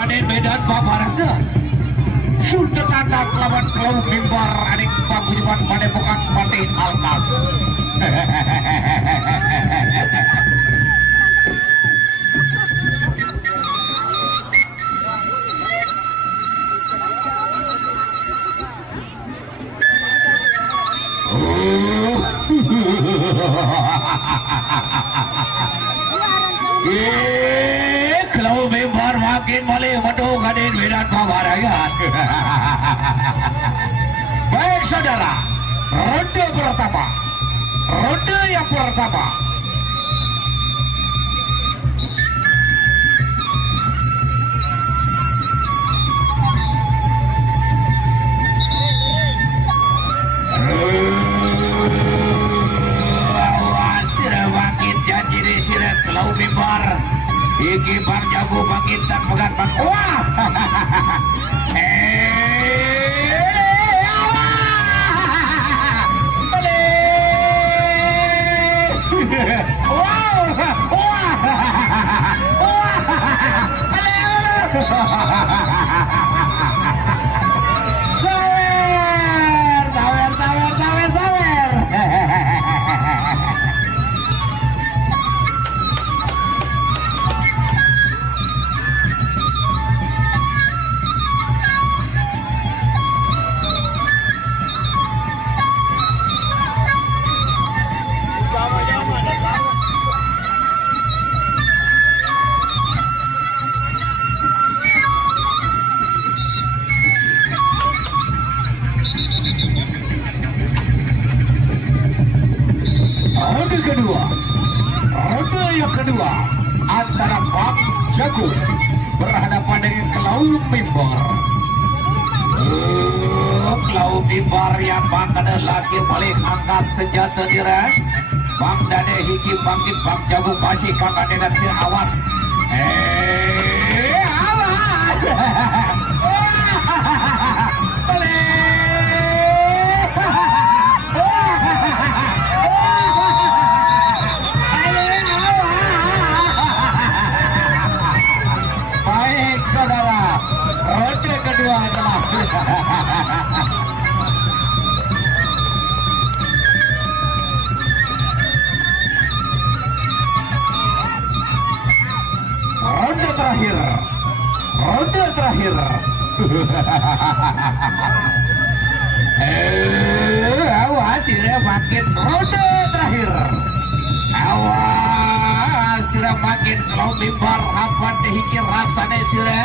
Panen Medan Paparanga sudah tanda lawan Klau Mimbar adik paguyuban Padepokan Paten Alkas. Kalau Mimbar makin malih metu Kadin Medan Paparanga. Baik saudara, ronde pertama, ronde yang pertama. Kalau Mimbar iki bang jago makin tak pegat bang. Wah. Kedua antara Bang Jago berhadapan dengan Klau Mimbar. Klau Mimbar yang bangkada lagi paling angkat senjata direk. Bang Dade hiki bangkit Bang Jago pasti kakak dengan si awas. Awas. Ronde kedua adalah ronde terakhir, ronde terakhir. Awas sudah makin ronde terakhir. Awas sudah makin Klau Mimbar apa dihikir rasanya sudah.